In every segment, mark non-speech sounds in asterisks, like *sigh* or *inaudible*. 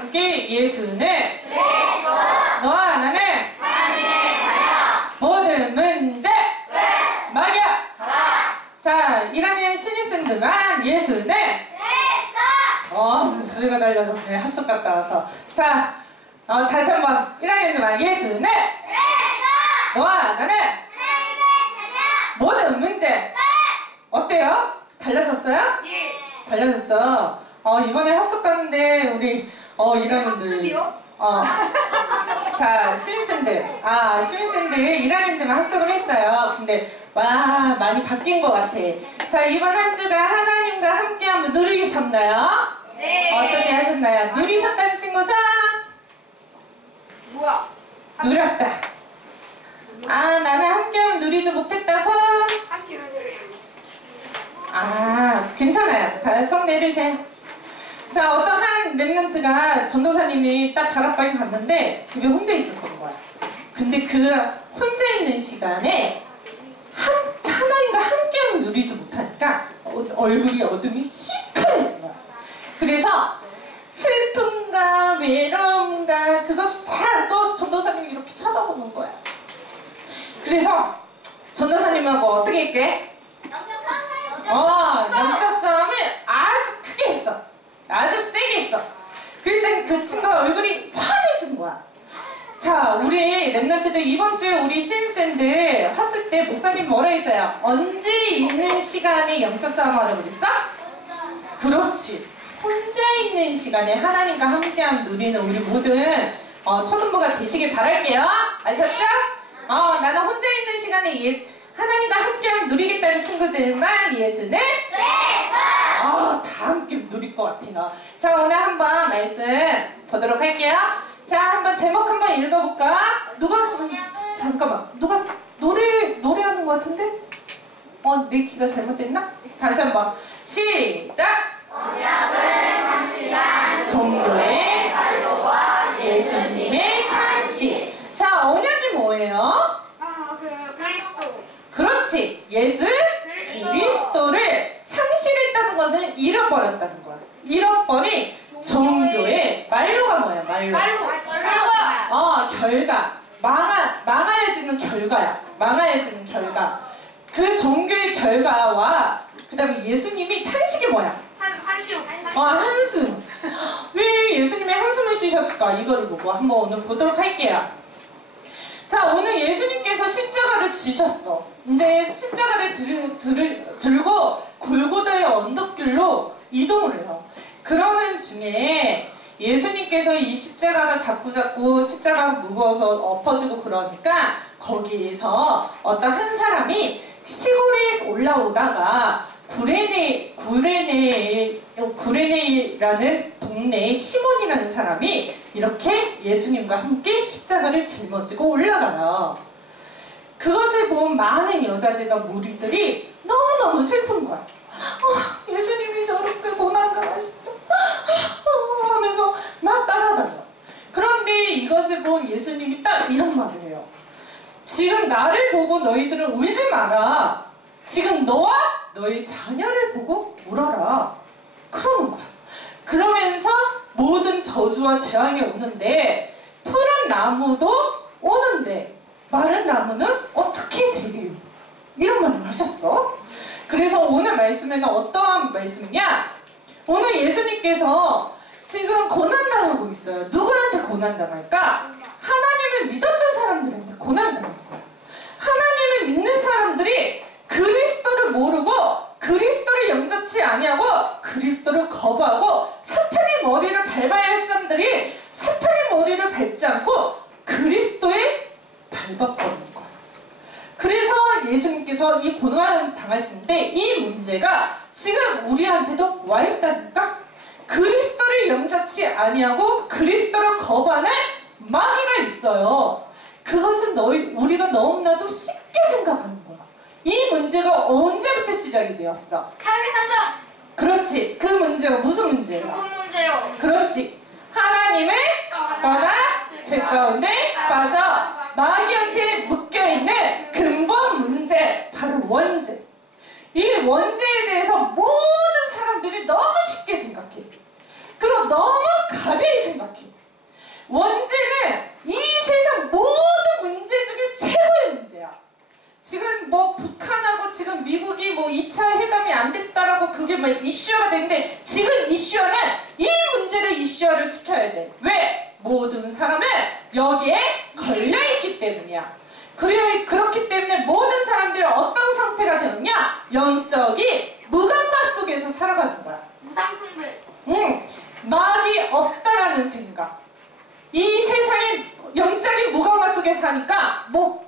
함께 예수는 너와 나는 모든 문제 막여. 자 1학년 신입생들만 예수는 어 수리가 달려졌네. 핫속 갔다 와서. 자 어, 다시 한번. 1학년들만 예수는 너와 나는 모든 문제 어때요? 달라졌어요? 달라졌죠? 어, 이번에 합숙 갔는데 우리 어, 1학년들 합숙이요? 어. 자, 신입생들. 아, 신입생들 1학년들만 합숙을 했어요. 근데 와, 많이 바뀐 것 같아. 자, 이번 한 주가 하나님과 함께 한번 누리셨나요? 네. 어떻게 하셨나요? 누리셨다는 친구 손! 뭐야? 누렸다. 아, 나는 함께하면 누리지 못했다 손! 아, 괜찮아요. 다손 내리세요. 자, 어떤 한 랩런트가 전도사님이 딱 다락방에 갔는데 집에 혼자 있었던 거야. 근데 그 혼자 있는 시간에 한, 하나님과 함께하면 누리지 못하니까 어- 얼굴이 어둠이 시커매진 거야. 그래서 슬픔과 외로움과 그것을 다또 전도사님이 이렇게 쳐다보는 거야. 그래서 전도사님하고 어떻게 했게? 어, 싸움을 아주 크게 했어. 아주 세게 했어. 그랬더니 그 친구가 얼굴이 환해진 거야. 자, 우리 랩런트들 이번 주에 우리 신입생들 했을 때 목사님 뭐라 했어요? 언제 있는 시간에 영적 싸움 하라고 그랬어? 그렇지. 혼자 있는 시간에 하나님과 함께함 누리는 우리 모든 어, 초등부가 되시길 바랄게요. 아셨죠? 어, 나는 혼자 있는 시간에 예, 하나님과 함께함 누리겠다는 친구들만 예수는 아, 다 함께 누릴 것 같아요. 자, 오늘 한번 말씀 보도록 할게요. 자, 한번 제목 한번 읽어볼까? 누가 손, 잠깐만, 누가 노래 노래하는 것 같은데? 어, 내 키가 잘못됐나? 다시 한번 시작. 종교의 예수님의 탄식. 자, 언약이 뭐예요? 아, 그 그리스도. 그렇지. 예수 그리스도를 상실했다는 것은 잃어버렸다는 거야. 잃어버린 종교의 말로가 뭐야? 말로. 말로. 결과. 어, 결과. 망하, 망하여지는 결과야. 망하여지는 결과. 그 종교의 결과와 그 다음에 예수님이 탄식이 뭐야? 한 한시오. 어, 한숨. 왜 예수님이 한숨을 쉬셨을까? 이거를 보고 한번 오늘 보도록 할게요. 자, 오늘 예수님께서 십자가를 지셨어. 이제 십자가를 들, 들, 들고 골고다의 언덕길로 이동을 해요. 그러는 중에 예수님께서 이 십자가가 자꾸 자꾸 십자가가 무거워서 엎어지고 그러니까 거기에서 어떤 한 사람이 시골에 올라오다가 구레네 구레네 구레네라는 동네에 시몬이라는 사람이 이렇게 예수님과 함께 십자가를 짊어지고 올라가요. 그것을 본 많은 여자들과 무리들이 너무너무 슬픈 거야. 어, 예수님이 저렇게 고난 당하셨다. 어, 하면서 막 따라다녀. 그런데 이것을 본 예수님이 딱 이런 말을 해요. 지금 나를 보고 너희들은 울지 마라. 지금 너와 너희 자녀를 보고 울어라. 그러는 거야. 그러면서 모든 저주와 재앙이 오는데 푸른 나무도 오는데 마른 나무는 어떻게 되리요? 이런 말을 하셨어. 그래서 오늘 말씀에는 어떠한 말씀이냐? 오늘 예수님께서 지금 고난당하고 있어요. 누구한테 고난당할까? 하나님을 믿었던 사람들한테 고난당하는 거야. 하나님을 믿는 사람들이 그리스도를 모르고 그리스도를 영접치 아니하고 그리스도를 거부하고 사탄의 머리를 밟아야 할 사람들이 사탄의 머리를 밟지 않고 그리스도에 밟아버리는 거야. 그래서 예수님께서 이 고난 당하시는데 이 문제가 지금 우리한테도 와 있다니까 그리스도를 영접치 아니하고 그리스도를 거부하는 마귀가 있어요. 그것은 너희 우리가 너무나도 쉽게 거야. 이 문제가 언제부터 시작이 되었어? 창의상점. 그렇지. 그 문제가 무슨 문제야? 누군 문제요? 그렇지. 하나님을 떠나 제 가운데 빠져 마귀한테 묶여있는 근본 문제 바로 원죄 이 원죄에 대해서 모든 사람들이 너무 쉽게 생각해 그리고 너무 가벼이 생각해 원죄는 이 세상 모든 문제 중에 최고의 문제야. 지금 뭐 북한하고 지금 미국이 뭐 2차 회담이 안 됐다라고 그게 막 이슈화가 됐는데 지금 이슈화는 이 문제를 이슈화를 시켜야 돼. 왜? 모든 사람은 여기에 걸려있기 때문이야. 그래, 그렇기 때문에 모든 사람들이 어떤 상태가 되느냐? 영적이 무감각 속에서 살아가는 거야. 무상승부. 응, 막이 없다라는 생각. 이 세상에 영적인 무감각 속에 사니까 뭐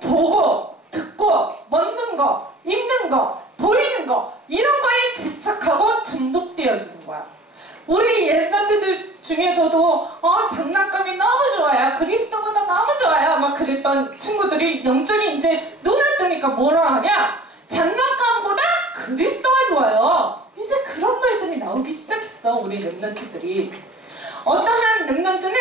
먹는 거, 입는 거, 보이는 거 이런 거에 집착하고 중독되어지는 거야. 우리 옛날들 중에서도 어, 장난감이 너무 좋아요. 그리스도보다 너무 좋아요. 막 그랬던 친구들이 영적인 이제 눈을 뜨니까 뭐라 하냐? 장난감보다 그리스도가 좋아요. 이제 그런 말들이 나오기 시작했어. 우리 랩런트들이. 어떠한 랩런트는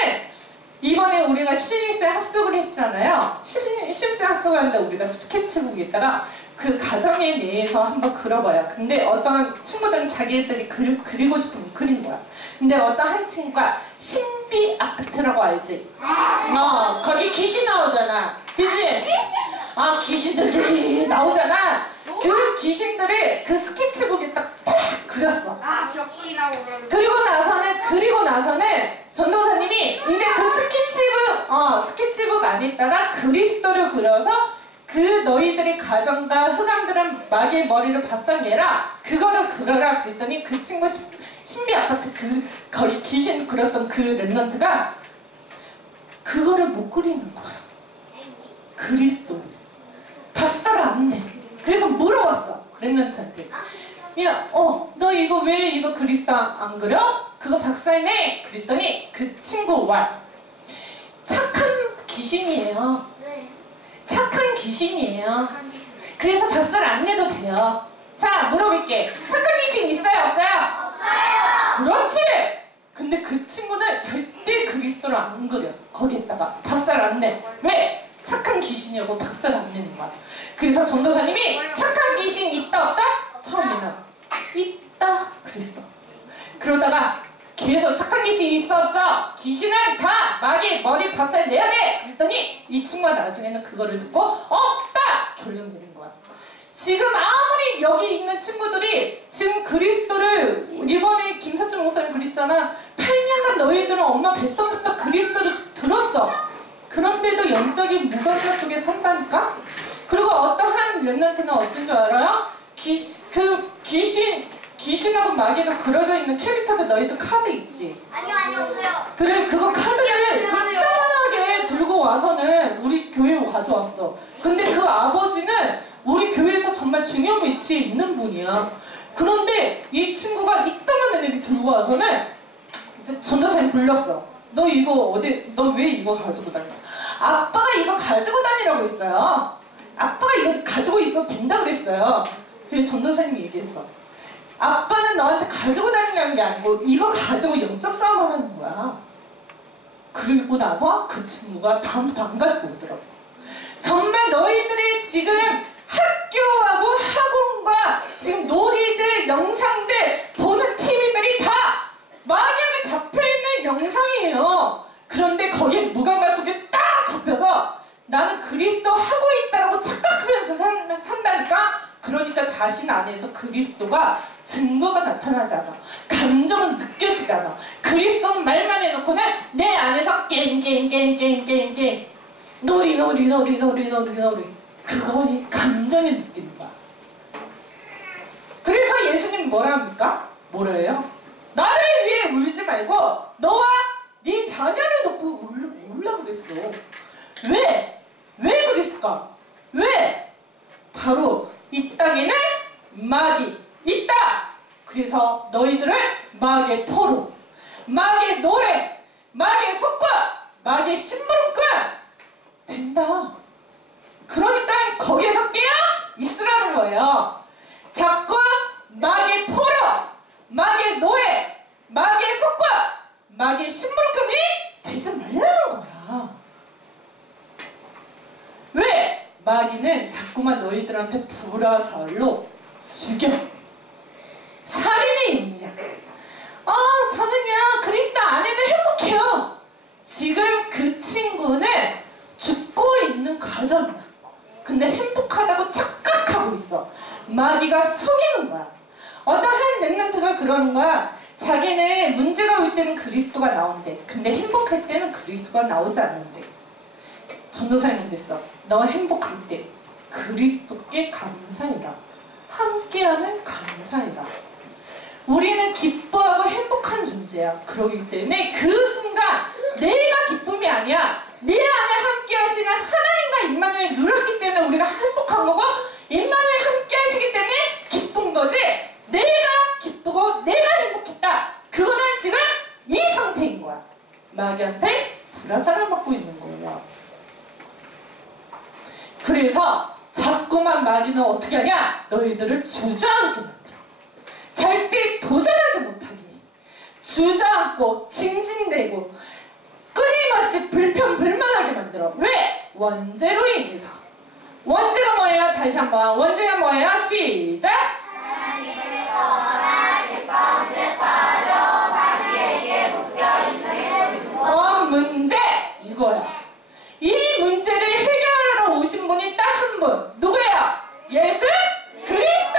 이번에 우리가 신입생 합숙을 했잖아요. 신- 신입생 합숙을 하는데 우리가 스케치북에다가 그 가정에 대해서 한번 그려봐요. 근데 어떤 친구들은 자기들이 그리, 그리고 싶은 그린 거야. 근데 어떤 한 친구가 신비 아파트라고 알지? 어, 거기 귀신 나오잖아. 그지? 아, 귀신들이 *laughs* 나오잖아. 그 귀신들을 그 스케치북에 딱, 딱 그렸어. 아, 벽신이 나오고 그러는. 그리고 나서는 그리고 나서는 전도사님이 이제 그 스케치북 어 스케치북 안에다가 그리스도를 그려서 그 너희들의 가정과 흑암들은 마귀의 머리를 바싹내라. 그거를 그려라 그랬더니 그 친구 신- 신비 아파트 그 거의 귀신 그렸던 그 랩런트가 그거를 못 그리는 거야. 그리스도. 박사를 안내. 그래서 물어봤어 랩런트한테 야, 어, 너 이거 왜 이거 그리스도 안, 안 그려? 그거 박사이네? 그랬더니 그 친구 말. 착한 귀신이에요. 네. 착한 귀신이에요. 그래서 박사를 안 내도 돼요. 자, 물어볼게. 착한 귀신 있어요, 없어요? 없어요. 그렇지! 근데 그 친구는 절대 그리스도를 안 그려. 거기에다가 박사를 안 내. 왜? 착한 귀신이라고 박사를 안 내는 거야. 그래서 전도사님이 착한 귀신 있다 없다? 처음에는 있다 그랬어. 그러다가 계속 착한 귀신 있어 없어? 귀신은 다 마귀 머리 박살 내야 돼. 그랬더니 이 친구가 나중에는 그거를 듣고 없다 결론 내린 거야. 지금 아무리 여기 있는 친구들이 지금 그리스도를 이번에 김사준 목사님 그랬잖아 8년간 너희들은 엄마 뱃속부터 그리스도를 들었어 그런데도 영적인 무감각 속에 산다니까 그리고 어떠한 랩런트는 어쩐 줄 알아요? 기, 그 귀신 귀신하고 마귀가 그려져 있는 캐릭터도 너희들 카드 있지? 아니요, 아니요, 없어요. 그래 그거 카드를. 이따만하게 들고 와서는 우리 교회에 가져왔어. 근데 그 아버지는 우리 교회에서 정말 중요한 위치에 있는 분이야. 그런데 이 친구가 이따만한 애기 들고 와서는 전도사님 불렀어. 너 이거 어디 너 왜 이거 가지고 다녀? 아빠가 이거 가지고 다니라고 했어요. 아빠가 이거 가지고 있어도 된다 그랬어요 그래서 전도사님이 얘기했어 아빠는 너한테 가지고 다니라는 게 아니고 이거 가지고 영적 싸움을 하는 거야. 그리고 나서 그 친구가 다음부터 안 가지고 오더라고. 정말 너희들이 지금 학교하고 학원과 지금 놀이들, 영상들, 보는 TV들이 다 마귀에게 잡혀있는 영상이에요. 그런데 거기에 무감각 속에 딱 잡혀서 나는 그리스도 하고 있다라고 착각하면서 산, 산다니까? 그러니까 자신 안에서 그리스도가 증거가 나타나지 않아. 감정은 느껴지지 않아. 그리스도는 말만 해놓고는 내 안에서 게임. 놀이, 놀이, 놀이, 놀이, 놀이, 놀이. 그거의 감정이 느끼는 거야. 그래서 예수님 뭐라 합니까? 뭐라 해요? 나를 위해 울지 말고 너와 네 자녀를 놓고 울라, 울라 그랬어. 왜? 왜 그랬을까? 왜? 바로 이 땅에는 마귀 있다. 그래서 너희들을 마귀의 포로, 마귀의 노래, 마귀의 속과 마귀의 심부름꾼 된다. 그러니까 거기에서 깨어 있으라는 거예요. 자꾸 마귀의 포로, 마귀의 노예, 마귀의 속과 마귀의 심부름꾼이 되지 말라는 거야. 왜? 마리는 자꾸만 너희들한테 불화설로 죽여. 살인이입니다. 아 저는요 그리스도 안에도 행복해요. 지금 그 친구는 죽고 있는 과정이야. 근데 행복하다고 착각하고 있어. 마귀가 속이는 거야. 어떤 한 랩런트가 그러는 거야. 자기는 문제가 올 때는 그리스도가 나온대. 근데 행복할 때는 그리스도가 나오지 않는데 전도사님이 그랬어. 너 행복할 때 그리스도께 감사해라. 함께하는 감사해라. 우리는 기뻐하고 행복한 존재야. 그러기 때문에 그 순간 내가 기쁨이 아니야. 내 안에 함께 하시는 하나님과 임마누엘 누렸기 때문에 우리가 행복한 거고 임마누엘 함께 하시기 때문에 기쁜 거지. 내가 기쁘고 내가 행복했다. 그거는 지금 이 상태인 거야. 마귀한테 불화사를 받고 있는 거예요. 그래서 자꾸만 마귀는 어떻게 하냐? 너희들을 주저앉게 만들어. 절대 도전하지 못하게. 주저앉고 징징대고 끊임없이 불평불만하게 만들어. 왜? 원죄로 인해서. 원죄가 뭐예요? 다시 한번. 원죄가 뭐예요? 시작! 어, 문제! 이거야. 이 문제를 분이 딱 한 분. 누구예요? 예수 그리스도!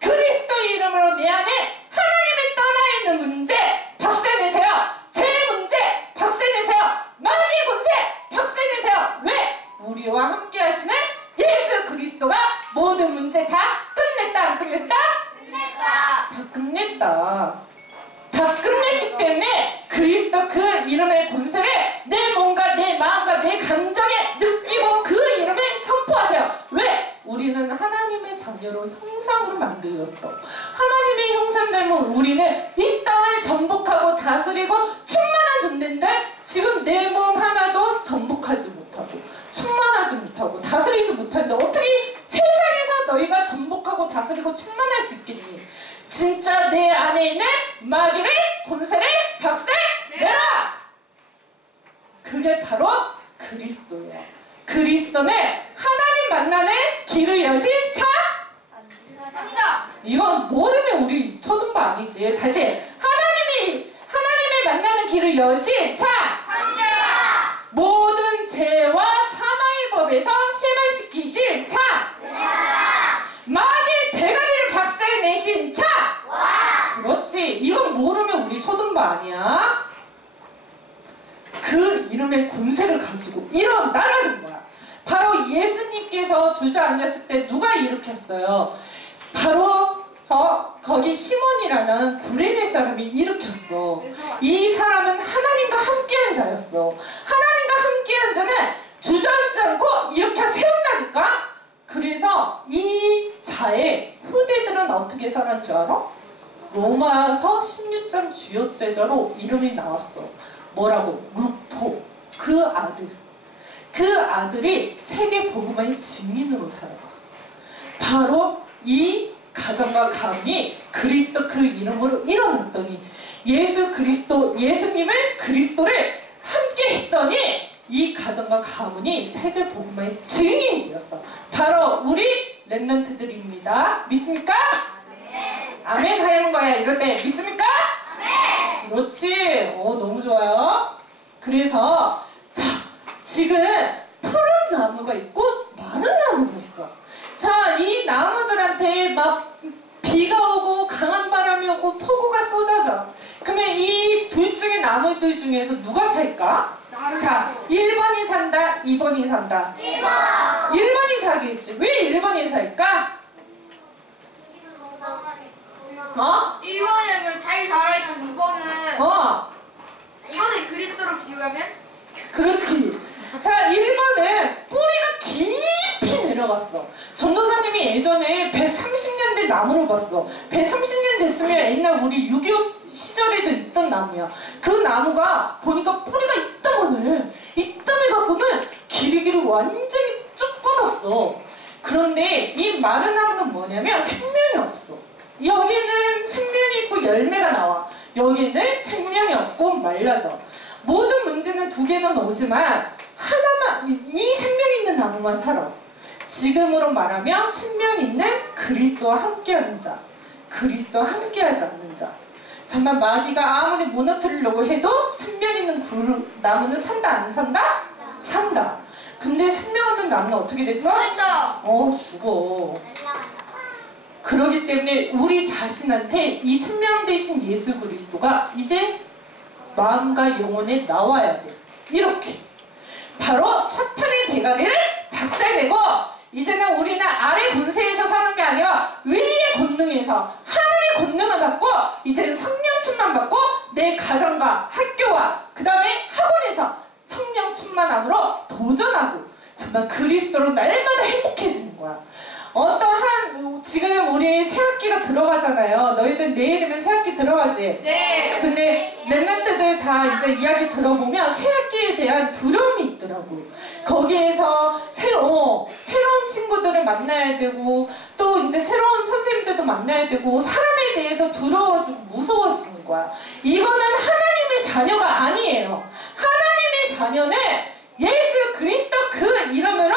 그리스도 이름으로 내 안에 하나님이 떠나 있는 문제 박세 내세요. 제 문제 박세 내세요. 마귀 군세 박세 내세요. 왜? 우리와 함께 하시는 예수 그리스도가 모든 문제 다 끝냈다 안 끝냈다? 끝냈다. 다 끝냈다. 다 끝냈기 때문에 그리스도 그 이름의 권 우리는 하나님의 자녀로 형상으로 만들었어. 하나님의 형상되면 우리는 이 땅을 전복하고 다스리고 충만한 존재인데 지금 내 몸 하나도 전복하지 못하고 충만하지 못하고 다스리지 못하는데 어떻게 세상에서 너희가 전복하고 다스리고 충만할 수 있겠니? 진짜 내 안에 있는 마귀를 권세를 박살내라! 그게 바로 그리스도예요. 그리스도는 하나님 만나는 길을 여신 차? 선자. 이건 모르면 우리 초등부 아니지. 다시 하나님이 하나님을 만나는 길을 여신 차 선자. 모든 죄와 사망의 법에서 해방시키신 차 마귀의 대가리를 박살내신 차 그렇지 이건 모르면 우리 초등부 아니야 그 이름의 권세를 가지고 일어나라는 거야 바로 예수님께서 주저앉았을 때 누가 일으켰어요 바로 어, 거기 시몬이라는 구레네 사람이 일으켰어 이 사람은 하나님과 함께한 자였어. 하나님과 함께한 자는 주저앉지 않고 일으켜 세운다니까? 그래서 이 자의 후대들은 어떻게 살았는 줄 알아? 로마서 16장 주요 제자로 이름이 나왔어. 뭐라고? 루포. 그 아들. 그 아들이 세계 복음화의 증인으로 살아가. 바로 이 가정과 가문이 그리스도 그 이름으로 일어났더니 예수 그리스도 예수님을 그리스도를 함께 했더니 이 가정과 가문이 세계 복음화의 증인이 되었어. 바로 우리 랩런트들입니다. 믿습니까? 아멘 하는 거야. 이럴 때 믿습니까? 그렇지. 어 너무 좋아요. 그래서 자 지금 푸른 나무가 있고 마른 나무가 있어. 자, 이 나무들한테 막 비가 오고 강한 바람이 오고 폭우가 쏟아져. 그러면 이 둘 중에 나무들 중에서 누가 살까? 자, 1번이 산다, 2번이 산다. 1번이 사겠지. 왜 1번이 살까? 어? 1번은 자기 살아있고 2번은 어, 이거는 그리스도로 비유하면 그렇지. 자, 1번은 뿌리가 깊이 내려갔어. 전도사님이 예전에 130년 된 나무를 봤어. 130년 됐으면 옛날 우리 6.25 시절에도 있던 나무야. 그 나무가 보니까 뿌리가 이따만해. 이따만 갖고는 길이기를 완전히 쭉 뻗었어. 그런데 이 마른 나무는 뭐냐면 생명이 없어. 여기는 생명이 있고 열매가 나와. 여기는 생명이 없고 말라져. 모든 문제는 두 개는 오지만 하나만 이 생명 있는 나무만 살아. 지금으로 말하면 생명 있는 그리스도와 함께하는 자, 그리스도와 함께하지 않는 자. 정말 마귀가 아무리 무너뜨리려고 해도 생명 있는 그 나무는 산다 안 산다? 산다. 근데 생명 없는 나무는 어떻게 될까? 죽는다. 어 죽어. 그러기 때문에 우리 자신한테 이 생명 대신 예수 그리스도가 이제 마음과 영혼에 나와야 돼. 이렇게. 바로 사탄의 대가리를 박살내고 이제는 우리는 아래 본세에서 사는 게 아니라 위의 권능에서 하늘의 권능을 받고 이제는 성령 충만 받고 내 가정과 학교와 그 다음에 학원에서 성령 충만함으로 도전하고 정말 그리스도로 날마다 행복해지는 거야. 어떠한 지금 우리 새학기가 들어가잖아요. 너희들 내일이면 새학기 들어가지. 네. 근데 랩런트들 다 이제 이야기 들어보면 새학기에 대한 두려움이 있더라고. 거기에서 새로 새로운 친구들을 만나야 되고 또 이제 새로운 선생님들도 만나야 되고 사람에 대해서 두려워지고 무서워지는 거야. 이거는 하나님의 자녀가 아니에요. 하나님의 자녀는 예수 그리스도 그 이름으로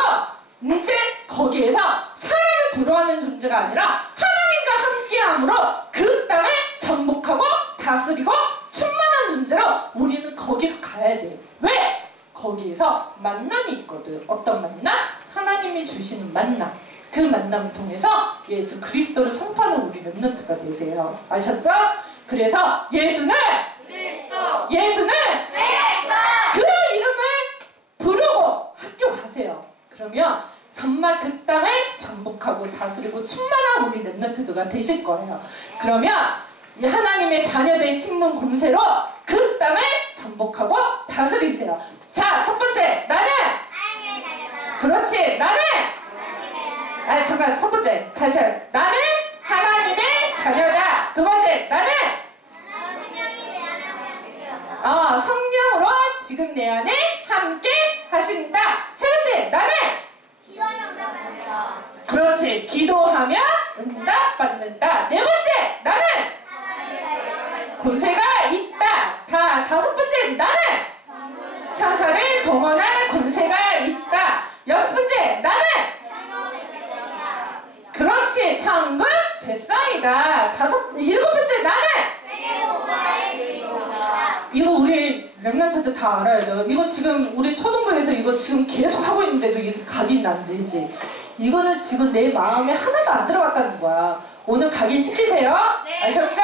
이제 거기에서 사람을 두려워하는 존재가 아니라 하나님과 함께함으로 그 땅을 정복하고 다스리고 충만한 존재로 우리는 거기로 가야 돼. 왜? 거기에서 만남이 있거든. 어떤 만남? 하나님이 주시는 만남. 그 만남을 통해서 예수 그리스도를 선포하는 우리 랩런트가 되세요. 아셨죠? 그래서 예수는 그리스도. 예수는 그리스도. 그 이름을 부르고 학교 가세요. 그러면 정말 그 땅을 정복하고 다스리고 충만한 우리 랩런트들가 되실 거예요. 그러면 이 하나님의 자녀된 신문 공세로 그 땅을 정복하고 다스리세요. 자, 첫 번째, 나는 그렇지, 나는 아 잠깐 첫 번째 다시 한 나는 하나님의 자녀다. 두 번째, 나는 어, 성령으로 지금 내 안에 함께 하신다. 세 번째, 나는 그렇지. 기도하며 응답 받는다. 네 번째, 나는 권세가 있다. 다 나는 천사를 동원할 권세가 있다. 여섯 번째, 나는 그렇지. 천국 백성이다. 다섯 일곱 번째, 나는 이거 우리 랩런트들 다 알아야 돼요. 이거 지금 우리 초등부에서 이거 지금 계속 하고 있는데도 이게 각인 안 되지. 이거는 지금 내 마음에 하나도 안 들어갔다는 거야. 오늘 각인 시키세요. 네. 아셨죠?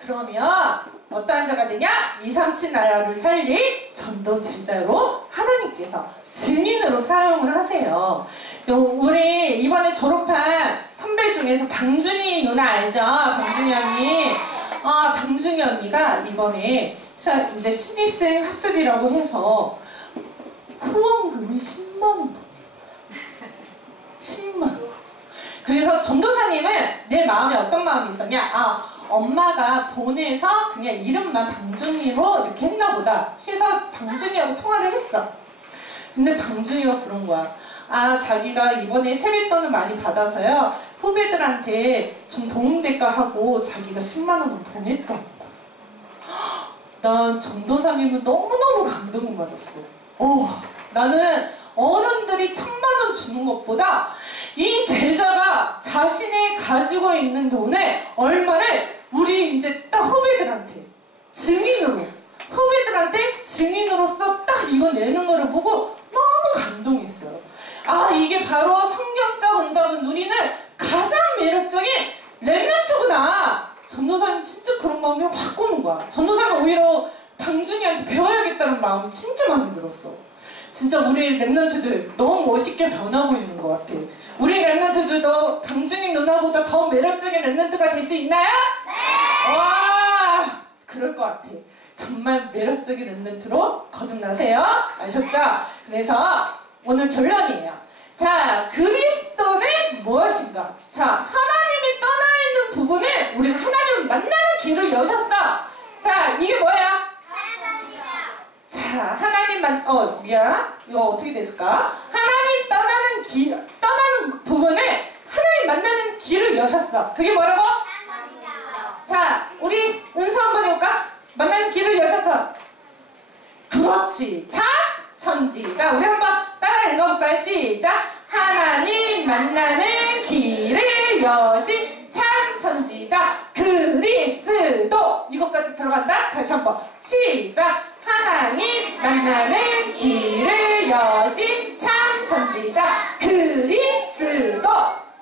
그러면 어떠한 자가 되냐? 2, 3, 7 나라를 살릴 전도 제자로 하나님께서 증인으로 사용을 하세요. 요 우리 이번에 졸업한 선배 중에서 방준이 누나 알죠? 방준이 언니. 아, 방준이 언니가 이번에 사- 이제 신입생 학습이라고 해서 후원금을 10만 원 보내요. 10만 원. 그래서 전도사님은 내 마음에 어떤 마음이 있었냐? 아, 엄마가 보내서 그냥 이름만 방준이로 이렇게 했나 보다 해서 방준이하고 통화를 했어. 근데 방준이가 그런 거야. 아, 자기가 이번에 세뱃돈을 많이 받아서요. 후배들한테 좀 도움될까 하고 자기가 10만 원을 보냈다고. 난 전도사님은 너무너무 감동을 받았어. 어, 나는 어른들이 천만 원 주는 것보다 이 제자가 자신이 가지고 있는 돈을 얼마를 우리 이제 딱 후배들한테 증인으로 후배들한테 증인으로서 딱 이거 내는 거를 보고 너무 감동했어요. 아 이게 바로 성경적 응답을 누리는 가장 매력적인 랩런트구나. 전도사님 진짜 그런 마음이 확 오는 거야. 전도사가 오히려 방준이한테 배워야겠다는 마음이 진짜 많이 들었어. 진짜 우리 랩런트들 너무 멋있게 변하고 있는 것 같아. 우리 랩런트들도 방준이 누나보다 더 매력적인 랩런트가 될 수 있나요? 네! 와! 그럴 것 같아. 정말 매력적인 랩런트로 거듭나세요. 아셨죠? 그래서 오늘 결론이에요. 자, 그리스도는 무엇인가? 자, 하나님이 떠나 있는 부분을 우리가 하나님을 만나는 길을 여셨어. 자, 이게 뭐야? 자, 하나님만, 어, 미안. 이거 어떻게 됐을까? 하나님 떠나는 길, 떠나는 부분을 하나님 만나는 길을 여셨어. 그게 뭐라고? 자, 우리 은서 한번 해볼까? 만나는 길을 여셨어. 그렇지. 자, 선지. 자, 우리 한번 따라 읽어볼까요? 시작. 하나님 만나는 길을 여신 참 선지자 그리스도 이것까지 들어간다. 다시 한번 시작. 하나님 만나는 길을 여신 참 선지자 그리스도.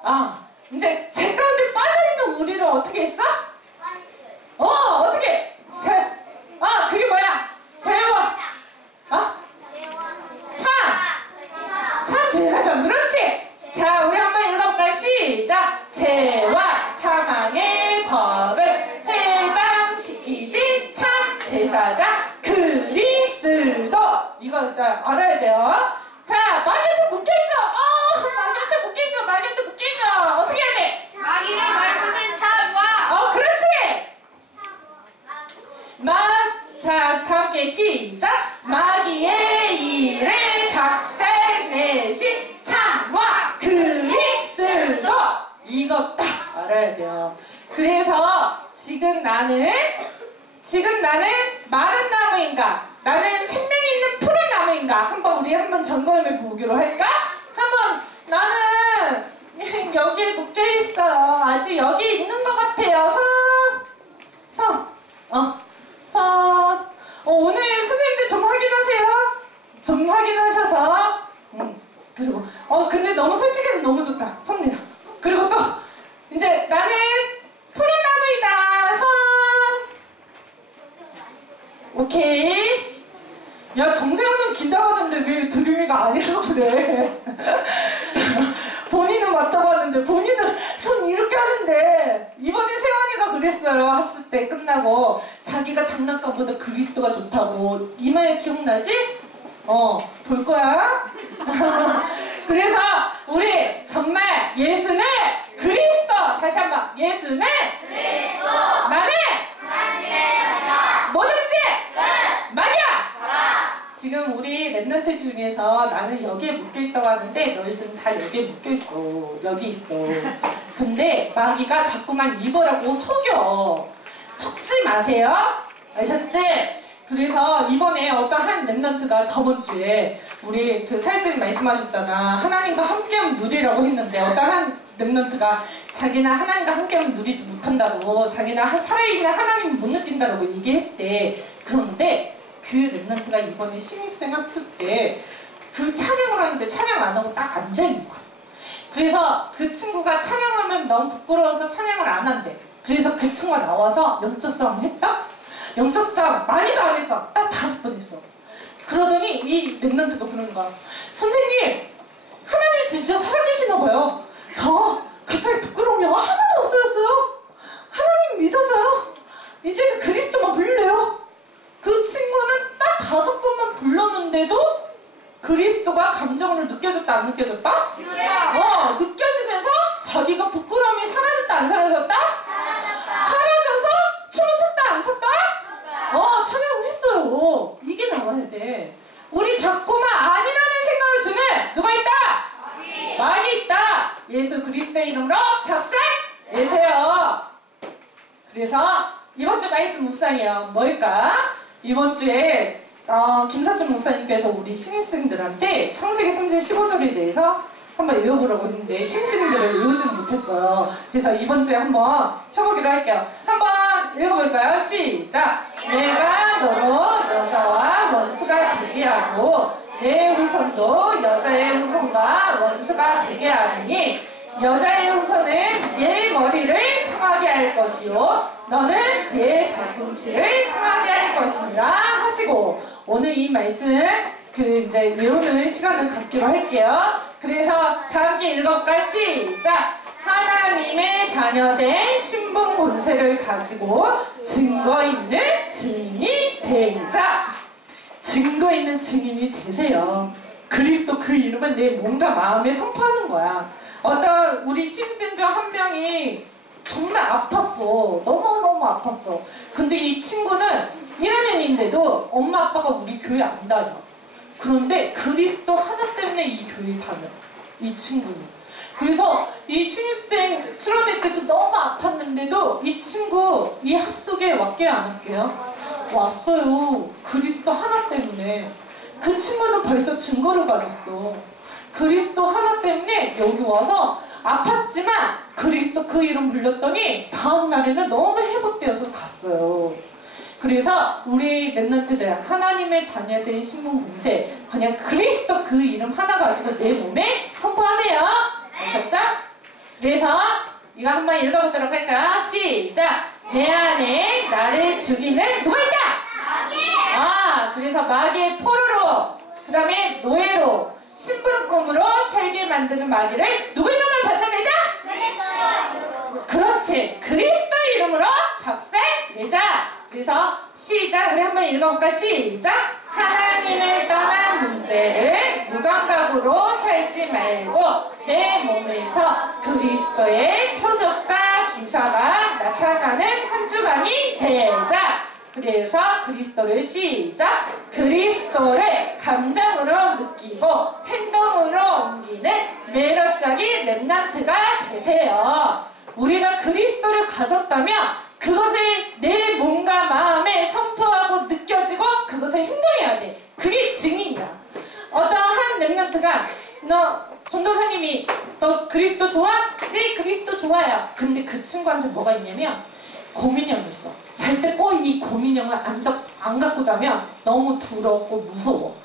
아 이제 제 가운데 빠져있는 우리를 어떻게 했어? 어 어떻게? 세, 아 그게 뭐야? 세워 어? 아? 참참 제사장 그렇지? 자 우리 한번 읽어볼까? 시작. 제 자, 알아야 돼요. 자, 마귀한테 묶여있어. 어, 마귀한테 묶여있어. 마귀한테 묶여있어. 어떻게 해야 돼? 마귀를 밟으신 차와 어, 그렇지. 마, 자, 다 함께 시작. 마귀의 일을 박살내신 참와 그리스도. 이거 딱 알아야 돼요. 그래서 지금 나는, 지금 나는 마른 나무인가? 나는 생명 나무인가? 한번 우리 한번 점검해 보기로 할까? 한번 나는 *laughs* 여기에 묶여 있어요. 아직 여기 있는 것 같아요. 선, 선, 어, 선. 어, 오늘 선생님들 좀 확인하세요. 좀 확인하셔서. 음, 그리고, 어, 근데 너무 솔직해서 너무 좋다. 손 내려. 그리고 또, 이제 나는 푸른 나무이다. 선. 오케이. 야, 정세현은 긴다고 하는데 왜 드림이가 아니라고 그래. *laughs* 자, 본인은 맞다고 하는데 본인은 손 이렇게 하는데 이번에 세환이가 그랬어요. 학습 때 끝나고 자기가 장난감보다 그리스도가 좋다고 이말 기억나지? 어, 볼 거야. *laughs* 그래서 우리 정말 예수는 그리스도 다시 한번 예수는 그리스도 나는 뭐든지 말이야. 지금 우리 랩런트 중에서 나는 여기에 묶여있다고 하는데 너희들은 다 여기에 묶여있어. 여기 있어. *laughs* 근데 마귀가 자꾸만 이거라고 속여. 속지 마세요. 아셨지? 그래서 이번에 어떤 한 랩런트가 저번 주에 우리 그 사회자님 말씀하셨잖아. 하나님과 함께하면 누리라고 했는데 어떤 한 랩런트가 자기는 하나님과 함께하면 누리지 못한다고 자기는 하- 살아있는 하나님을 못 느낀다고 얘기했대. 그런데 그 랩런트가 이번에 신입생 학습 때 그 촬영을 하는데 촬영 안 하고 딱 앉아있는 거야. 그래서 그 친구가 촬영하면 너무 부끄러워서 촬영을 안 한대. 그래서 그 친구가 나와서 영적 싸움을 했다? 영적 싸움 많이도 안 했어. 딱 다섯 번 했어. 그러더니 이 랩런트가 그러는 거야. 선생님, 하나님 진짜 살아계시나 봐요. 저 갑자기 부끄러움이 하나도 없어졌어요. 하나님 믿어서요. 이제 그 그리스도만 부를래요. 그 친구는 딱 다섯 번만 불렀는데도 그리스도가 감정으로 느껴졌다 안 느껴졌다? 이거다 어 느껴지면서 자기가 부끄러움이 사라졌다 안 사라졌다? 사라졌다 사라져서 춤을 췄다 안 췄다? 어 찬양을 했어요 이게 나와야 돼 우리 자꾸만 아니라는 생각을 주는 누가 있다? 말이 있다 예수 그리스도의 이름으로 벽살 내세요 그래서 이번 주 말씀 묵상이에요 뭘까? 이번 주에 어, 김사춘 목사님께서 우리 신입생들한테 창세기 3장 15절에 대해서 한번 외워보라고 했는데 신입생들을 외우지는 못했어요. 그래서 이번 주에 한번 해보기로 할게요. 한번 읽어볼까요? 시작! 내가 너로 여자와 원수가 되게 하고 내 후손도 여자의 후손과 원수가 되게 하느니 여자의 후손은 내 머리를 할 것이요 너는 그의 발꿈치를 상하게 할 것이니라 하시고 오늘 이 말씀 그 이제 외우는 시간을 갖기로 할게요. 그래서 다 함께 읽어볼까 시작. 하나님의 자녀된 신분 본세를 가지고 증거 있는 증인이 되자. 증거 있는 증인이 되세요. 그리스도 그 이름은 내 몸과 마음에 선포하는 거야. 어떤 우리 신생들 한 명이 정말 아팠어. 너무너무 아팠어. 근데 이 친구는 1학년인데도 엄마 아빠가 우리 교회 안 다녀. 그런데 그리스도 하나 때문에 이 교회 다녀. 이 친구는. 그래서 이 신입생 수련회 때도 너무 아팠는데도 이 친구 이 합숙에 왔게요 안 왔게요? 왔어요. 그리스도 하나 때문에. 그 친구는 벌써 증거를 가졌어. 그리스도 하나 때문에 여기 와서 아팠지만 그리스도 그 이름 불렀더니 다음 날에는 너무 회복되어서 갔어요. 그래서 우리 랩런트들 하나님의 자녀된 신문 공세 그냥 그리스도 그 이름 하나 가지고 내 몸에 선포하세요. 아셨죠? 그래서 이거 한번 읽어보도록 할까요? 시작. 내 안에 나를 죽이는 누가 있다? 아, 그래서 마귀의 포로로, 그 다음에 노예로, 심부름꾼으로 살게 만드는 마귀를 누구 이름으로 박살내자? 그렇지. 그리스도 이름으로 박살내자. 그래서 시작. 우리 한번 읽어볼까? 시작. 하나님을 떠난 생각으로 살지 말고 내 몸에서 그리스도의 표적과 기사가 나타나는 한 주간이 되자. 그래서 그리스도를 시작. 그리스도를 감정으로 느끼고 행동으로 옮기는 매력적인 랩난트가 되세요. 우리가 그리스도를 가졌다면 그것을 내 몸과 마음에 선포하고 느껴지고 그것을 행동해야 돼. 그게 증인이야. 어떤 한 랩런트가 너 전도사님이 너 그리스도 좋아? 네 그리스도 좋아요. 근데 그 친구한테 뭐가 있냐면 고민형이 있어. 잘 때 꼭 이 고민형을 안, 잡, 안 갖고 자면 너무 두렵고 무서워.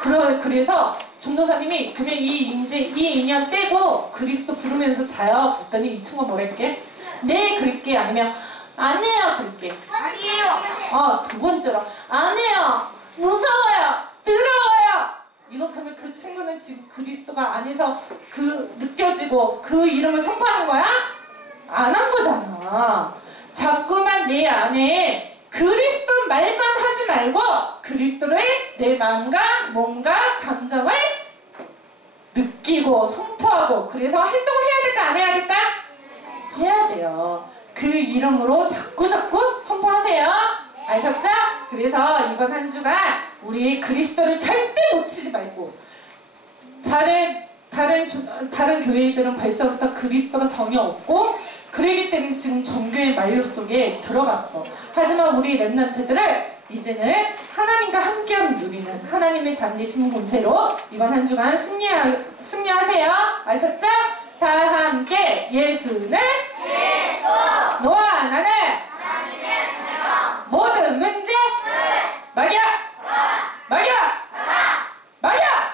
그러, 그래서 전도사님이 그러면 이 인재 이 인연 떼고 그리스도 부르면서 자요. 그랬더니 이 친구가 뭐라 했게? 네 그럴게 아니면 안 해요 그럴게. 아니에요. 어, 두 번째로 안 해요. 무서워요. 두려워요. 이거 그러면 그 친구는 지금 그리스도가 안에서 그 느껴지고 그 이름을 선포하는 거야? 안 한 거잖아. 자꾸만 내 안에 그리스도 말만 하지 말고 그리스도를 내 마음과 몸과 감정을 느끼고 선포하고 그래서 행동을 해야 될까 안 해야 될까? 해야 돼요. 그 이름으로 자꾸 자꾸 선포하세요. 아셨죠? 그래서 이번 한 주간 우리 그리스도를 절대 놓치지 말고 다른 다른 조- 다른 교회들은 벌써부터 그리스도가 전혀 없고 그러기 때문에 지금 종교의 만류 속에 들어갔어. 하지만 우리 랩런트들을 이제는 하나님과 함께하는 누리는 하나님의 잔디신 본체로 이번 한 주간 승리하, 승리하세요. 아셨죠? 다 함께 예수는 너와 나는 모든 문제 말이야 말이야 말이야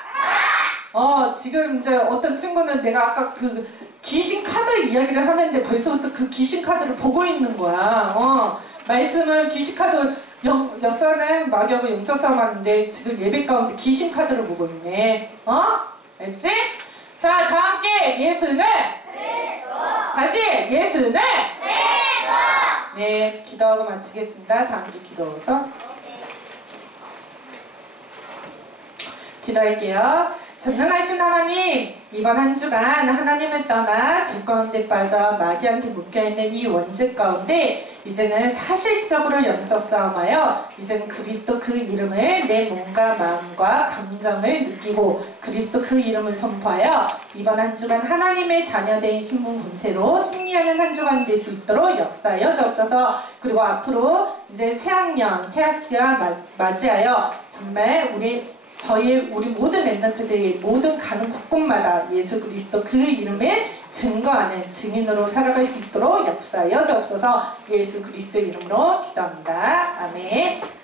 어 지금 이제 어떤 친구는 내가 아까 그 귀신 카드 이야기를 하는데 벌써부터 그 귀신 카드를 보고 있는 거야. 어. 말씀은 귀신 카드 영, 엿사는 마격은 영적 싸움 하는데 지금 예배 가운데 귀신 카드를 보고 있네. 어? 알지? 자 다 함께 예수는? 다시 예수는? 네, 기도하고 마치겠습니다. 다 함께 기도해서. 기도할게요. 전능하신 하나님, 이번 한 주간 하나님을 떠나 제 가운데 빠져 마귀한테 묶여있는 이 원죄 가운데 이제는 사실적으로 영적 싸움하여 이제는 그리스도 그 이름을 내 몸과 마음과 감정을 느끼고 그리스도 그 이름을 선포하여 이번 한 주간 하나님의 자녀된 신분 본체로 승리하는 한 주간 될 수 있도록 역사하여 주옵소서. 그리고 앞으로 이제 새학년, 새학기와 마- 맞이하여 정말 우리 저희 우리 모든 랩런트들이 모든 가는 곳곳마다 예수 그리스도 그 이름을 증거하는 증인으로 살아갈 수 있도록 역사하여 주옵소서 예수 그리스도 이름으로 기도합니다. 아멘.